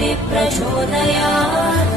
प्रचोदयात्।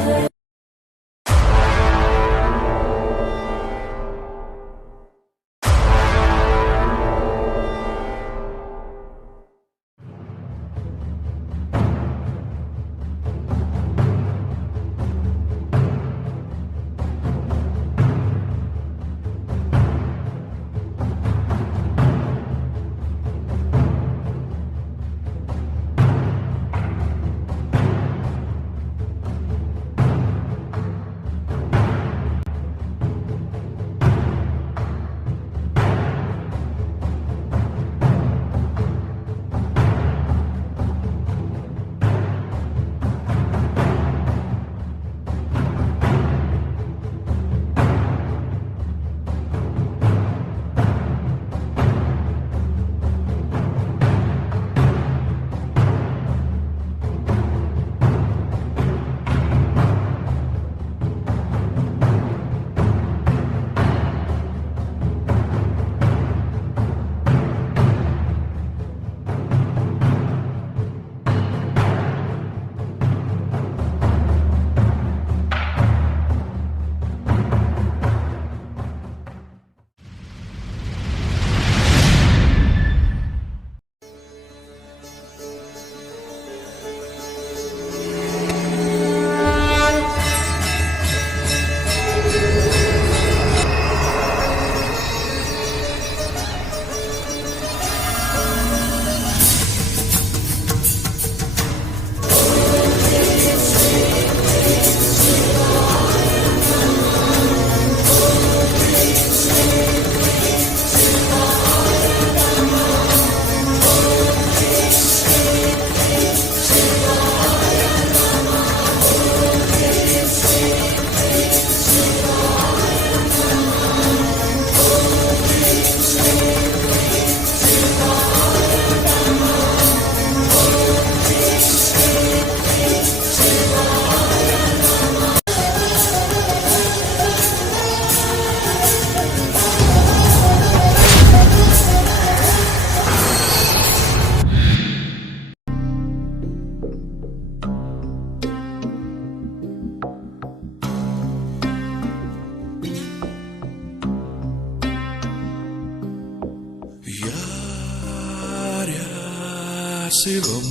சிவம்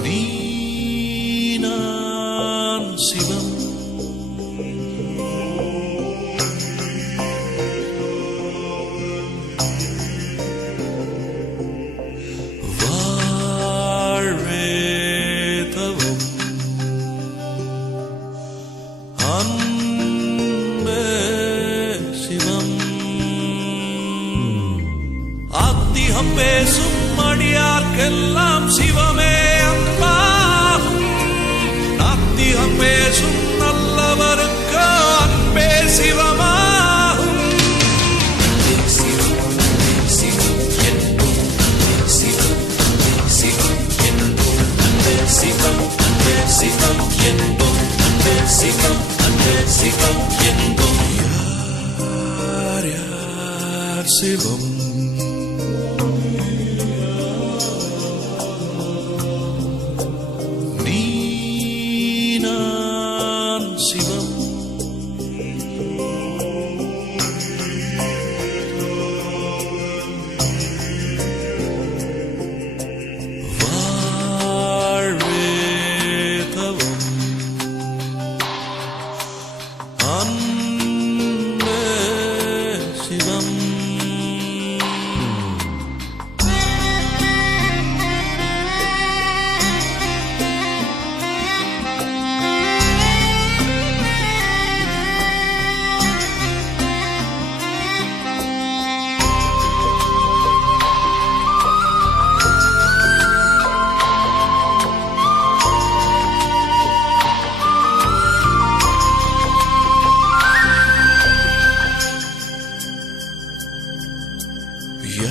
நீ நான் சிவம் வாழ்வே தவம் அன்பே சிவம் ஆத்திகம் பேசும் அடியார்க்கெல்லாம் சிவமே அன்பாகும் நாத்திகம் பேசும் நல்லவருக்கு அன்பே சிவமாகும் சிவம் அன்பே சிவம் என்போம் அன்பே சிவம் அன்பே சிவம் என்போம் யார் யார் சிவம் நீ நான் சிவம் அன்பே சிவம்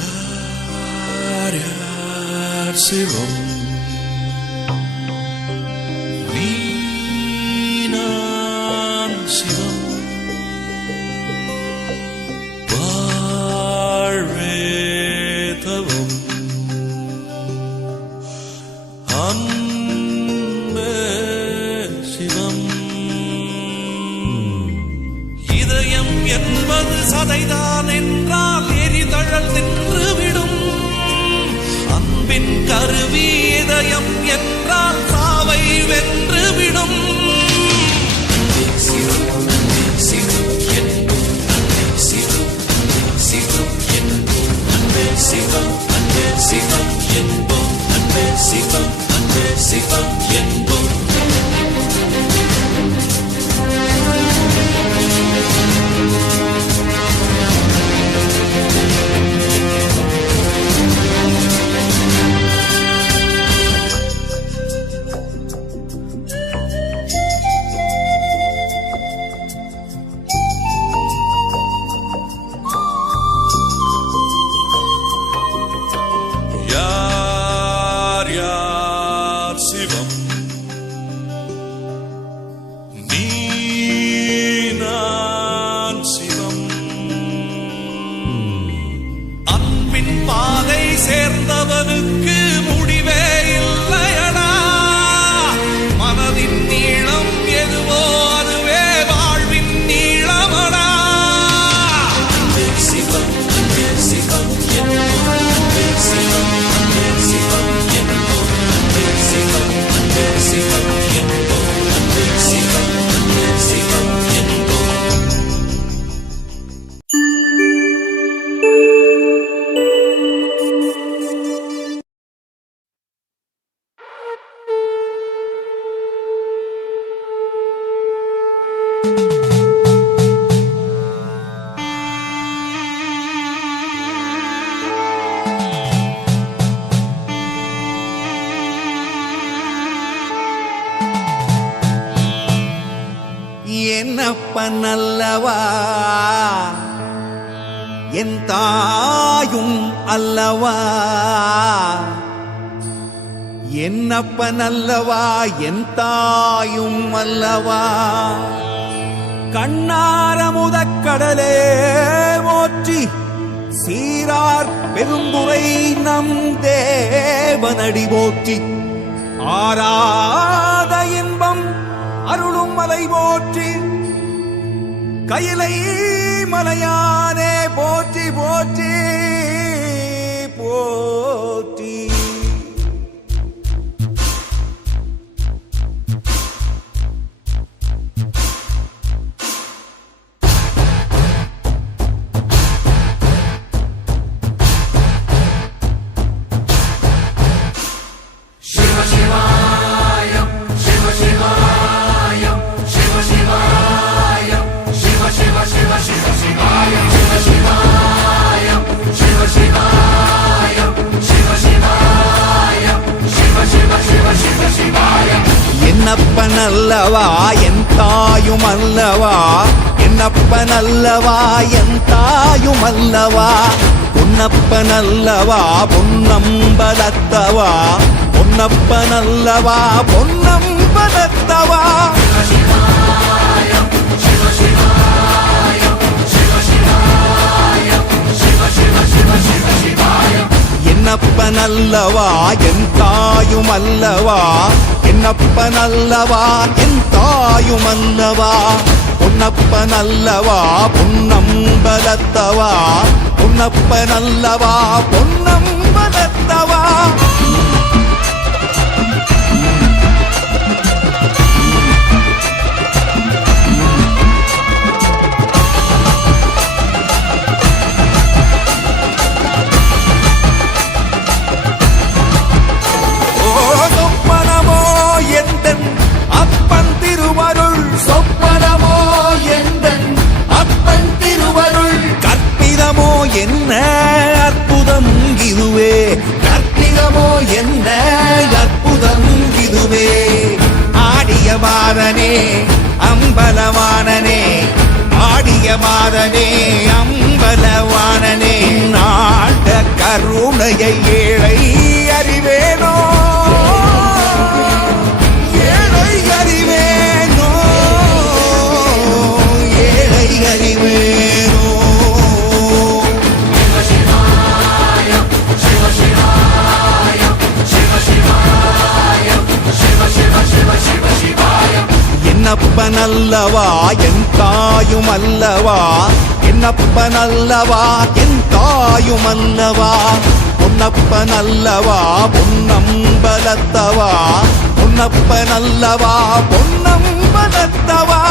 யார் யார் சிவம் நீ நான் சிவம் வாழ்வே தவம் எனது சதைதான் என்றால் எரிதழல் நின்றுவிடும். அன்பின் கருவி இதயம் என்றால் சாவை வென்றுவிடும். சிவம் அன்பே சிவம் என்போம், அன்பே சிவம் அன்பே சிவம் என்போம். சிவம் நீ நான் சிவம். அன்பின் பாதை சேர்ந்தவனுக்கு முடிவே இல்லையடா. மனதின் நீளம் எதுவோ அதுவே வாழ்வின் நீளமடா. அன்பே சிவம் அன்பே சிவம் என்போம், அன்பே சிவம் அன்பே சிவம் என்போம், அன்பே சிவம் அன்பே சிவம் என்போம், அன்பே சிவம் அன்பே சிவம் என்போம். என்னப்பன் அல்லவா என் தாயும் அல்லவா, என்னப்பன் அல்லவா என் தாயும் அல்லவா. கண்ணார முதக்கடலே போற்றி சீரார் பெருந்துரை நம் தேவனடி போற்றி. ஆராத இன்பம் அருளும் மலை போற்றி, கையிலை மலையானே போற்றி போற்றி போற்றி. என்னப்பன் அல்லவா என் தாயும் அல்லவா, என்னப்பன் அல்லவா என் தாயும் அல்லவா. பொன்னப்பன் அல்லவா பொன்னம்பலத்தவா, பொன்னப்பன் அல்லவா பொன்னம்பலத்தவா. என்னப்பன் அல்லவா என் தாயும் அல்லவா, என்னப்பன் அல்லவா என் தாயும் அல்லவா. பொன்னப்பன் அல்லவா பொன்னம்பலத்தவா, பொன்னப்பன் அல்லவா பொன்னம்பலத்தவா. அப்பன் திருவருள் சொப்பனமோ எந்தன் அப்பன் திருவருள், கற்பிதமோ என்ன அற்புதம் இதுவே, கற்பிதமோ என்ன அற்புதம் இதுவே. ஆடிய மாதனே அம்பலவானனே, ஆடிய மாதனே அம்பலவானனே. நாட கருணையை ஏழை அறிவேனோ, என்னப்பன் அல்லவா என் தாயும் அல்லவா, என்னப்பனல்லவா என் தாயுமல்லவா பொன்னப்பனல்லவா பொன்னம்பலத்தவா பொன்னப்பனல்லவா பொன்னம்பலத்தவா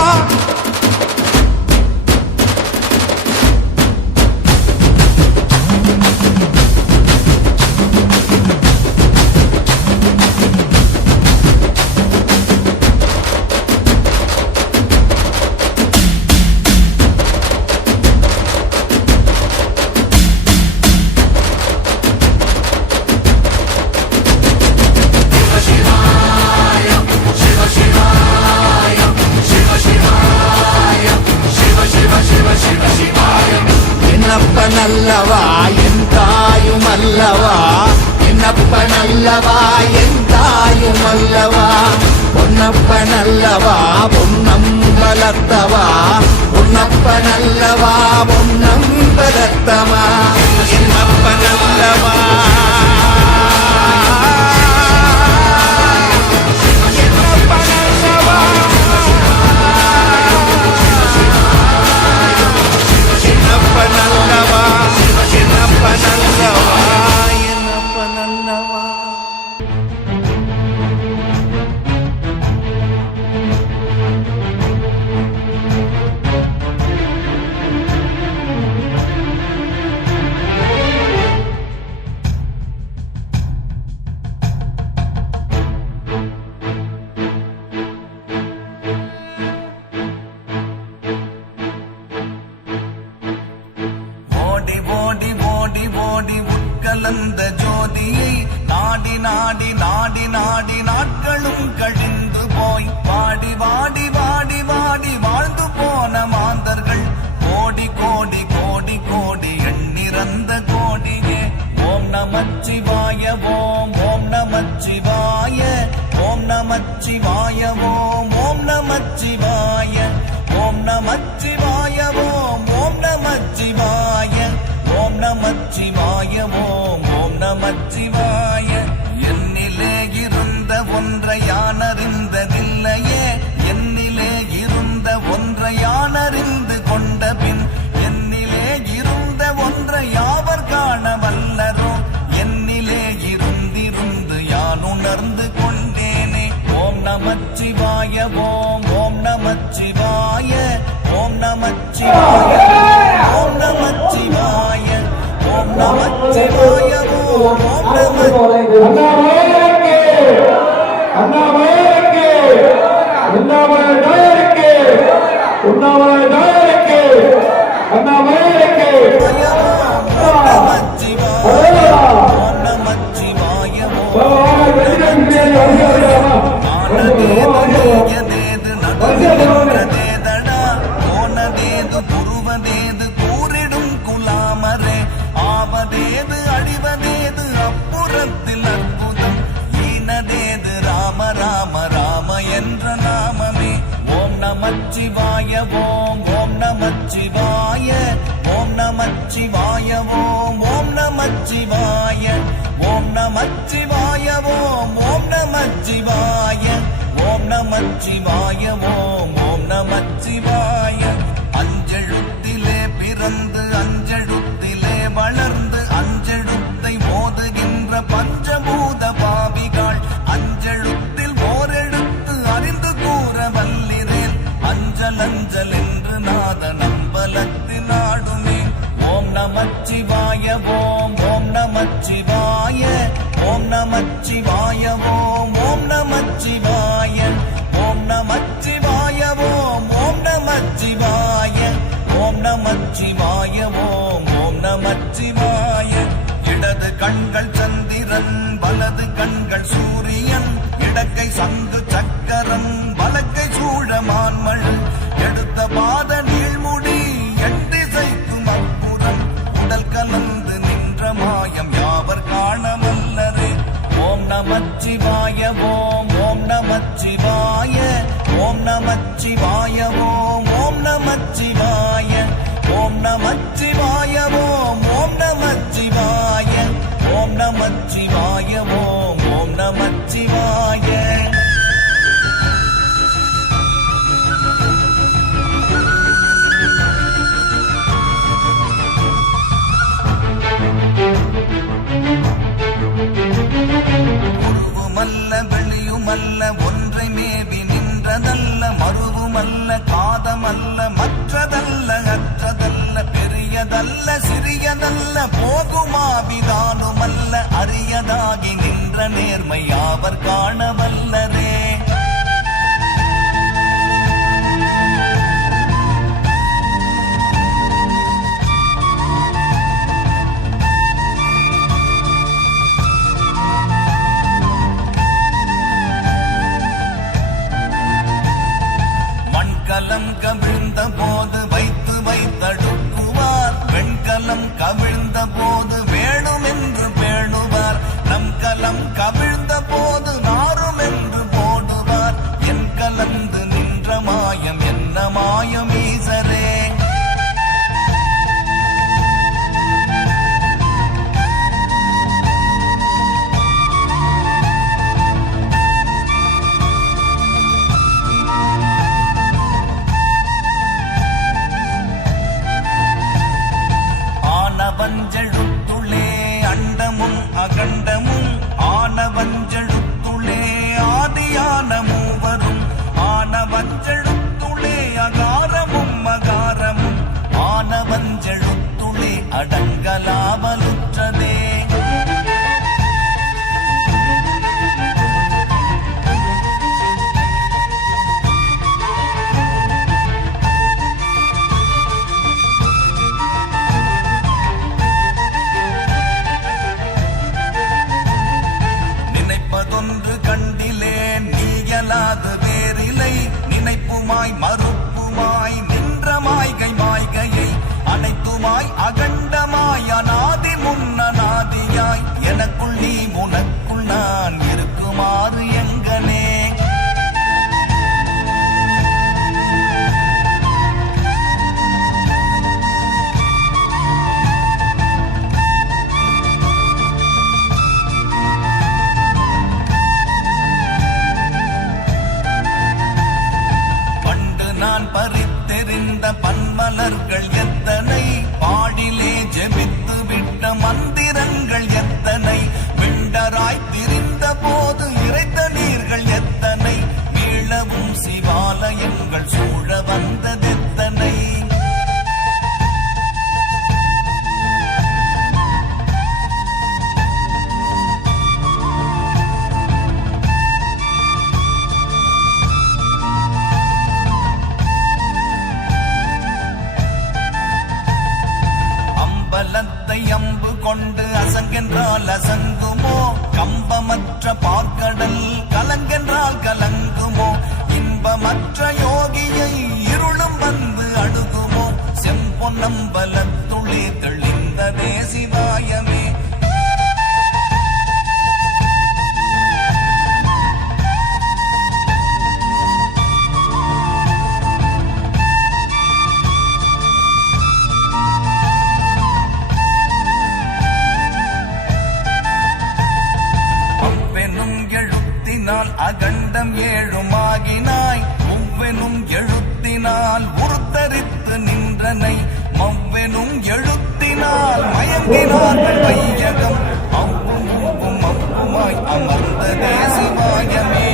என்னப்பனல்லவா என் தாயுமல்லவா என்னப்பனல்லவா என் தாயுமல்லவா பொன்னப்பனல்லவா பொன்னம்பலத்தவா பொன்னப்பனல்லவா பொன்னம்பலத்தவா என்னப்பனல்லவா உட்கலந்த ஜோதியை நாடி நாடி நாடி நாடி நாட்களும் கழிந்து போய் வாடி வாடி வாடி வாடி வாழ்ந்து போன மாந்தர்கள் கோடி கோடி கோடி கோடி எண்ணிறந்த கோடியே ஓம் நமச்சிவாய ஓம் ஓம் நமச்சிவாய ஓம் நமச்சிவாய ஓம் ஓம் நமச்சிவாய ஓம் நமச்சிவாய ஓம் ஓம் நமச்சிவாய ஓம் நமச்சிவாய ஓம் ஓம் நமச்சிவாய என்னிலே இருந்த ஒன்றை யானறிந்ததில்லையே என்னிலே இருந்த ஒன்றை யானறிந்து கொண்ட பின் என்னிலே இருந்த ஒன்றை யாவர் காண வல்லரோ என்னிலே இருந்திருந்து யான் உணர்ந்து கொண்டேனே ஓம் நமச்சிவாய ஓம் ஓம் நமச்சிவாய ஓம் நமச்சிவாய ஓம் நமச்சிவாய ஓம் நமச்சிவாய ஓம் ஓம் ஆனதேது நடந்தேதடா போனதேது புருவதேது கூறிடும் குலாமரே ஆவதேது அழிவதேது அப்புறத்தில் அற்புதம் ஈனதேது ராம ராம ராம என்ற நாமமே ஓம் நமச்சிவாய ஓம் ஓம் நமச்சிவாய ஓம் நமச்சிவாய ஓம் ஓம் நமச்சிவாய ஓம் நமச்சிவாய ஓம் ஓம் நமச்சிவாய ஓம் நமச்சிவாய ஓம் ஓம் நமச்சிவாய அஞ்செழுத்திலே பிறந்து அஞ்செழுத்திலே வளர்ந்து அஞ்செழுத்தை மோதுகின்ற பஞ்சபூத பாவிகள் அஞ்செழுத்தில் ஓரெழுத்து அறிந்து கூற வல்லிரேன் அஞ்சல் அஞ்சல் என்று நாத நம்பலத்தின் ஆடுமே ஓம் நமச்சிவாய ஓம் ஓம் நமச்சிவாய ஓம் நமச்சிவாய ஓம் ஓம் நமச்சிவாய ஓம் நமச்சிவாய ஓம் ஓம் நமச்சிவாய ஓம் நமச்சிவாய ஓம் ஓம் நமச்சிவாய இடது கண்கள் சந்திரன் வலது கண்கள் சூரியன் இடக்கை சங்கு சக்கரம் வலக்கை சூழமான்மள் எடுத்த பாத நீள்முடி எட்டிசைக்கும் அப்புறம் உடல் கலந்து நின்ற மாயம் யாவர் காணவல்லரே ஓம் நமச்சிவாய ஓம் ஓம் நமச்சிவாய ஓம் நமச்சிவாய ஓம் ஓம் நமச்சிவாய ஓம் நமச்சிவாய ஓம் ஓம் நமச்சிவாய ஓம் நமச்சிவாய ஓம் ஓம் நமச்சிவாய நேர்மை அவர் காண வல்லரே. மண்கலம் கவிழ்ந்த போது வைத்து வைத்தடுக்குவார், வெண்கலம் கவிழ்ந்த போது வேணும் என்று பேணுவார், நம் கலம் கவிழ்ந்த போது நாரும் என்று போடுவார். என் கலந்து நின்ற மாயம் என்ன மாயம் ஈசரே. ஆனவஞ்செழுத்துளே அண்டமும் அகண்டமும், ஆனவஞ்செழுத்துளே ஆதியான மூவரும், ஆனவஞ்செழுத்துளே அகாரமும் அகாரமும், ஆனவஞ்செழுத்துளே அடங்கலாமலுற்றதே. நினைப்பதொன்று கண்டிலேன் நீயலாது வேறில்லை, நினைப்புமாய் மறுப்புமாய் நின்ற மாய்கை மாய்கையை, அனைத்துமாய் அகண்டமாய் அநாதி முன்னநாதியாய், எனக்குள் நீ உனக்குள் நான் இருக்குமாறு எங்கனே. நான் பறித்தெறிந்த பன்மலர்கள் எத்தனை, பாடிலே ஜெபித்து விட்ட மந்திரங்கள் எத்தனை, விண்டராய் திரிந்த போது இறைத்த நீர்கள் எத்தனை, மீளவும் சிவாலயங்கள் சூழ வந்ததெத்தனை. அம்பலத்தை அம்பு கொண்டு அசங்கென்றால் அசங்குமோ, கம்பமற்ற பார்க்கடல் கலங்கென்றால் கலங்குமோ, இன்பமற்ற யோகியை இருளும் வந்து அணுகுமோ, செம்பொன்னம்பலத்துளே தெளிந்ததே சிவாயமே. எழுத்தினால் அகண்டம் ஏழுமாகினாய், ஒவ்வெனும் எழுத்தினால் உருத்தரித்து நின்றனை, மவ்வெனும் எழுத்தினால் மயங்கினார்கள் வையகம், அவ்வும் உவ்வும் அவ்வுமாய் அமர்ந்ததே சிவாயமே.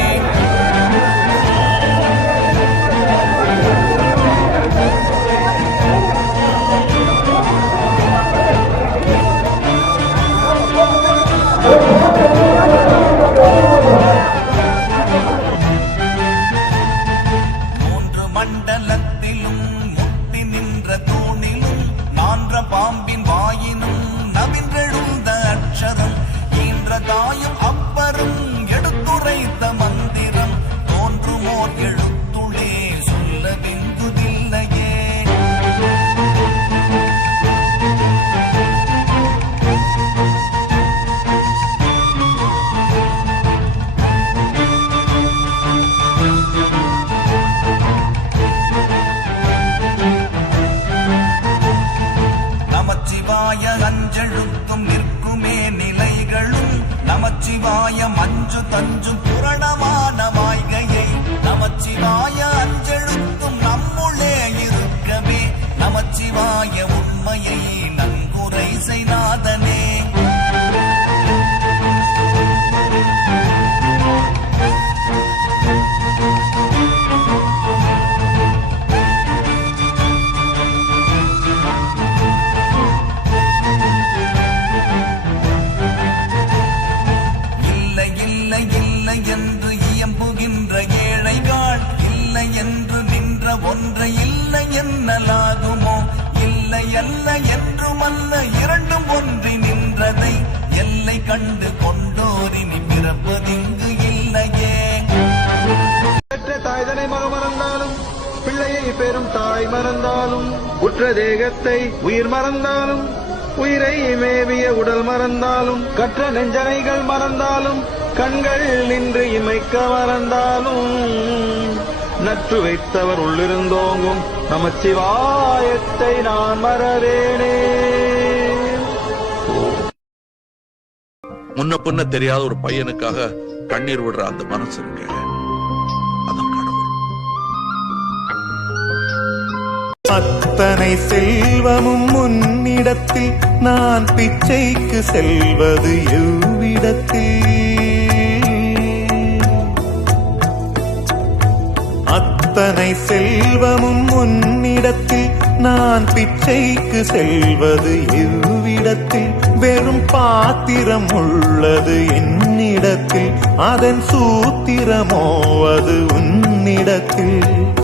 மண்டலத்திலும் முட்டி நின்ற தூணிலும், நான்ற பாம்பின் வாயினும் நவின்றெழுந்த அக்ஷரம், ஈன்ற தாயும் அப்பரும் எடுத்துரைத்த மந்திரம், தோன்றுமோர் எழுத்துளே சொல்ல விங்குதில்லையே. நமச்சிவாய அஞ்செழுத்தும் நிற்குமே நிலைகளும், நமச்சிவாய மஞ்சு தஞ்சும் புரணமான மாய்கையை, நமச்சிவாய அஞ்செழுத்தும் நம்முள்ளே இருக்கவே, நமச்சிவாய உண்மையை நன்குரை செய்நாதனே. பிள்ளையை பெறும் தாய் மறந்தாலும், உற்ற தேகத்தை உயிர் மறந்தாலும், உயிரை மேவிய உடல் மறந்தாலும், கற்ற நெஞ்சனைகள் மறந்தாலும், கண்கள் நின்று இமைக்க மறந்தாலும், நற்று வைத்தவர் உள்ளிருந்தோங்கும் நமச்சிவாயத்தை நான் மறவேனே. முன்ன பின்ன தெரியாத ஒரு பையனுக்காக கண்ணீர் விடுற அந்த மனசு இருக்கு, அதான் கடவுள். அத்தனை செல்வமும் முன்னிடத்தில் நான் பிச்சைக்கு செல்வது எவ்விடத்தில்? அத்தனை செல்வமும் முன்னிடத்தில் நான் பிச்சைக்கு செல்வது எவ்விடத்தில்? வெறும் பாத்திரம் உள்ளது என்னிடத்தில், அதன் சூத்திரமோ அது உன்னிடத்தில்.